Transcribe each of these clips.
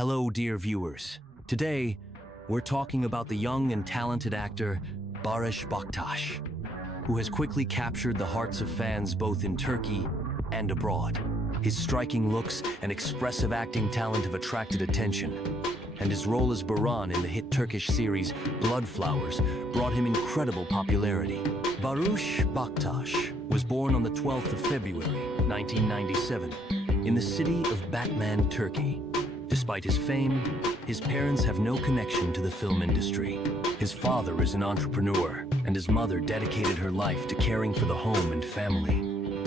Hello, dear viewers. Today, we're talking about the young and talented actor Barıs Baktas, who has quickly captured the hearts of fans both in Turkey and abroad. His striking looks and expressive acting talent have attracted attention, and his role as Baran in the hit Turkish series Blood Flowers brought him incredible popularity. Barıs Baktas was born on the 12th of February, 1997, in the city of Batman, Turkey. Despite his fame, his parents have no connection to the film industry. His father is an entrepreneur, and his mother dedicated her life to caring for the home and family.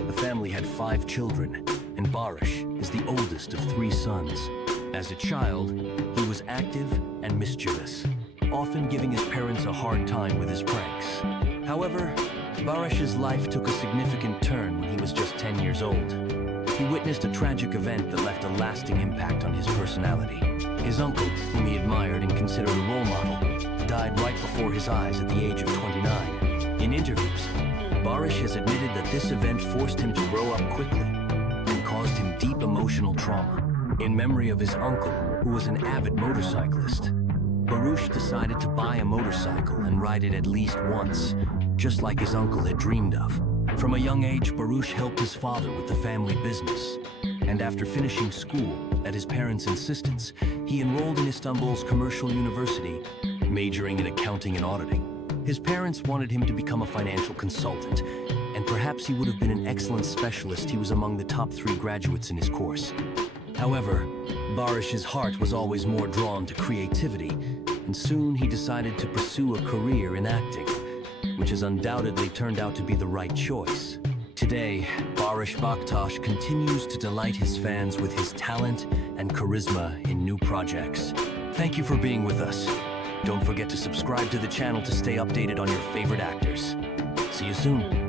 The family had 5 children, and Baris is the oldest of 3 sons. As a child, he was active and mischievous, often giving his parents a hard time with his pranks. However, Baris's life took a significant turn when he was just 10 years old. He witnessed a tragic event that left a lasting impact on his personality. His uncle, whom he admired and considered a role model, died right before his eyes at the age of 29. In interviews, Baris has admitted that this event forced him to grow up quickly and caused him deep emotional trauma. In memory of his uncle, who was an avid motorcyclist, Baris decided to buy a motorcycle and ride it at least once, just like his uncle had dreamed of. From a young age, Baris helped his father with the family business, and after finishing school, at his parents' insistence, he enrolled in Istanbul's commercial university, majoring in accounting and auditing. His parents wanted him to become a financial consultant, and perhaps he would have been an excellent specialist. He was among the top 3 graduates in his course. However, Baris's heart was always more drawn to creativity, and soon he decided to pursue a career in acting, which has undoubtedly turned out to be the right choice. Today, Barıs Baktas continues to delight his fans with his talent and charisma in new projects. Thank you for being with us. Don't forget to subscribe to the channel to stay updated on your favorite actors. See you soon.